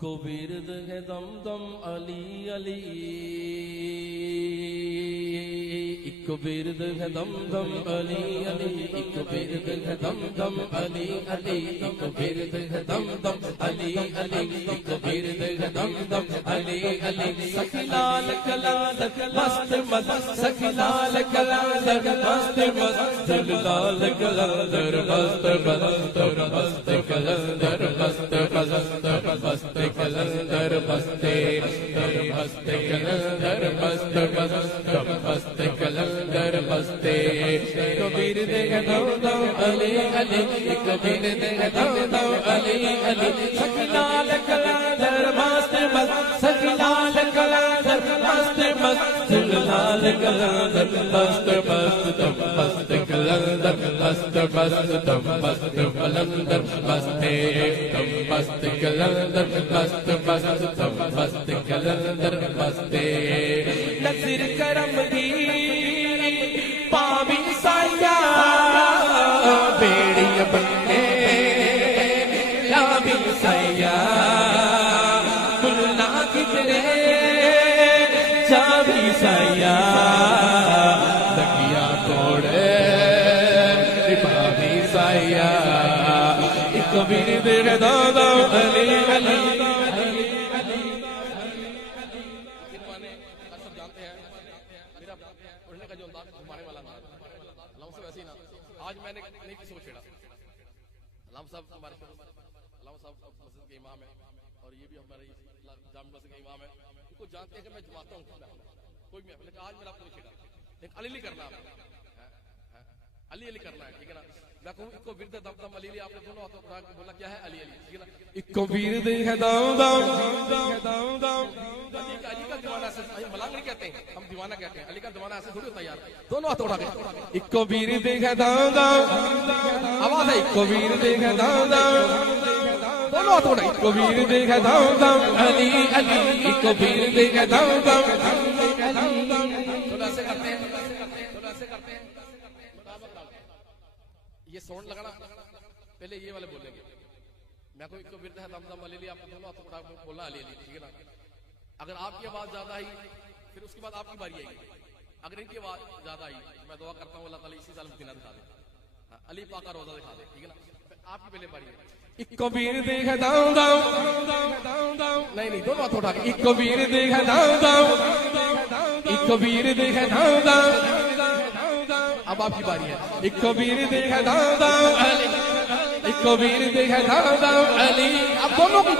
کو ورد ہے دم دم علی علی، ایک ورد ہے دم دم علی علی، ایک ورد ہے دم دم علی علی، ایک ورد ہے دم دم علی علی، ایک ورد ہے دم دم علی علی۔ سخی لال کلال مست مست، سخی لال کلال مست مست، لال کلندر مست مست مست کلندر مست مست مست کلندر مستے مست کلندر مست مست مست کلندر مستے۔ کبیر دے دم دم علی علی، کبیر دے دم دم علی علی، سخی لال کلندر مست مست، سخی لال کلندر مست مست، لال کلندر مست مست مست کلندر مست مست مست کلندر مستے مست کلندر مست مست مست کلندر مستے۔ نظر کرم دی پاوی سایا بیڑی بننے لابی سایا، بلنا کتنے چابی سایا، لگیا توڑے پاوی سایا، ایک ورد ہے دادا علی علی۔ آج میں نے نہیں کسی کو چھیڑا، علامہ صاحب ہمارے علامہ صاحب مسجد کے امام ہیں اور یہ بھی ہمارے جامع مسجد کے امام ہیں، ان کو جانتے ہیں کہ میں جماتا ہوں کوئی بھی، لیکن آج میرا آپ کو نہیں چھیڑا، لیکن علی علی کرنا ہے، علی علی کرنا ہے، ٹھیک ہے نا۔ میں کہوں ایک کو ورد دم دم علی علی، آپ نے دونوں ہاتھوں اٹھا کے بولا کیا ہے علی علی، ٹھیک ہے نا۔ ایک کو ورد ہے دم دم علی کا دیوانہ سے ملانگ نہیں کہتے ہیں، ہم دیوانہ کہتے ہیں، علی کا دیوانہ ایسے تھوڑی ہوتا ہے یار، دونوں ہاتھ اٹھا کے ایک کو ورد ہے دم دم، آواز ہے ایک کو ورد ہے دم دم، دونوں ہاتھ اٹھا، ایک کو ورد ہے دم دم علی علی، ایک کو ورد ہے دم دم۔ تھوڑا ایسے کرتے ہیں، تھوڑا ایسے کرتے ہیں، یہ ساؤنڈ لگانا پہلے یہ والے بولیں گے، میں کوئی ایک کو ورد ہے دم دم علی علی، آپ کو دونوں ہاتھ اٹھا کے بولنا علی علی، ٹھیک ہے نا۔ اگر آپ کی آواز زیادہ آئی پھر اس کے بعد آپ کی باری آئے گی، اگر ان کی آواز زیادہ آئی میں دعا کرتا ہوں اللہ تعالیٰ اسی سال مدینہ دکھا دے، علی پاک کا روزہ دکھا دے، ٹھیک ہے نا۔ آپ کی پہلے باری ہے، ایک کو ورد ہے دم دم، نہیں نہیں دونوں ہاتھ اٹھا کے، ایک کو ورد ہے دم دم، ایک کو ورد ہے دم دم، اب آپ کی باری ہے، ایک کو ورد ہے دم دم علی، ایک کو ورد ہے دم دم علی، اب دونوں کی